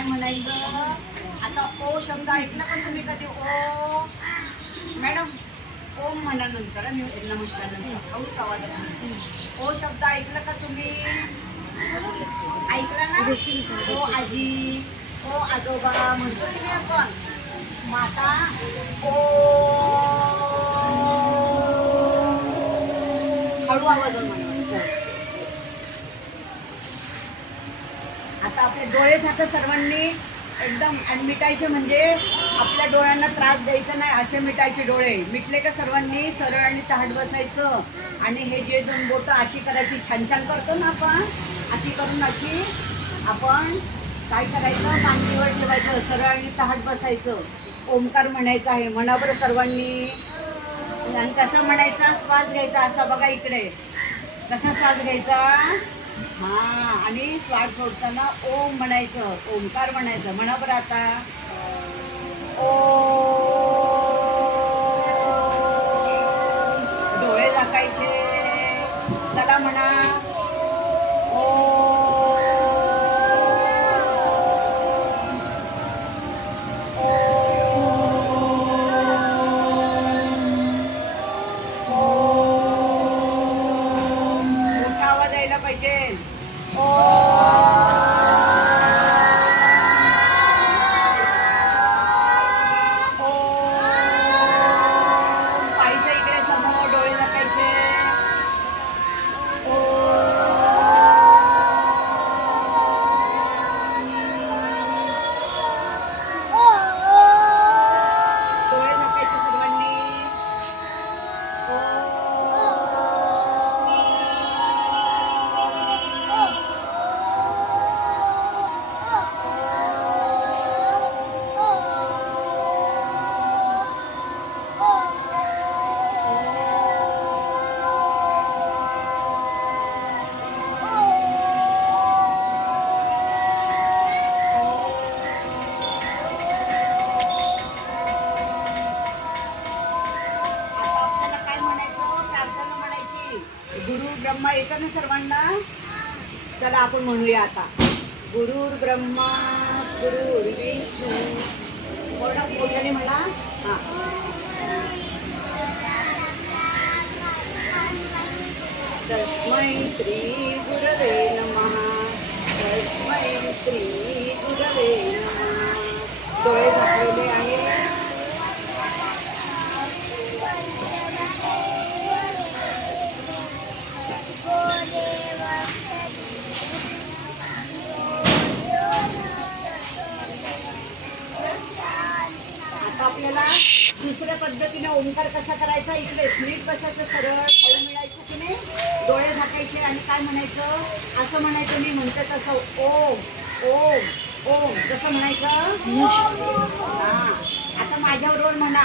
काय म्हणायचं. आता ओ शब्द ऐकला का तुम्ही कधी. ओ मॅडम ओम म्हणा नंतर मी यांना म्हटल्यानंतर हळूच आवाज. ओ शब्द ऐकला का तुम्ही. ऐकला ना. ओ आजी ओ आजोबा म्हणतो की नाही आपण. माता ओ हळू आवाज म्हणा. आता आपले डोळे झाकं सर्वांनी एकदम आणि मिटायचे म्हणजे आपल्या डोळ्यांना त्रास द्यायचा नाही असे मिटायचे डोळे. मिटले का सर्वांनी सरळ आणि ताट बसायचं आणि हे जे दोन बोटं अशी करायची. छान छान करतो ना आपण. अशी करून अशी आपण काय करायचं मांडीवर ठेवायचं सरळ आणि ताट बसायचं. ओंकार म्हणायचा आहे. म्हणा बरं सर्वांनी. आणि कसा म्हणायचा. श्वास घ्यायचा असा बघा इकडे. कसा श्वास घ्यायचा. हा आणि श्वास सोडताना ओम म्हणायचं. ओंकार म्हणायचं. म्हणा बरं आता. ओ डोळे झाकायचे. चला म्हणा. ओ मोठा आवाज यायला पाहिजे. पाहिजे इकडे समोर डोळे झाकायचे. डोळे झाकायचे सर्वांनी. गुरु ब्रह्मा येतं ना सर्वांना. चला आपण म्हणूया आता. गुरुर ब्रह्मा गुरुर विष्णू. मोठ्याने म्हणा. हा तस्मै श्री गुरवे नमः. तस्मै श्री गुरवे नमः. डोळे झाकलेले आहे. आपल्याला दुसऱ्या पद्धतीने ओंकार कसा करायचा. इकडे नीट बसायचं सरळ हळू मिळायचं की नाही. डोळे झाकायचे आणि काय म्हणायचं. असं म्हणायचं मी म्हणते तसं. ओम ओम ओम कसं म्हणायचं. हा आता माझ्याबरोबर म्हणा.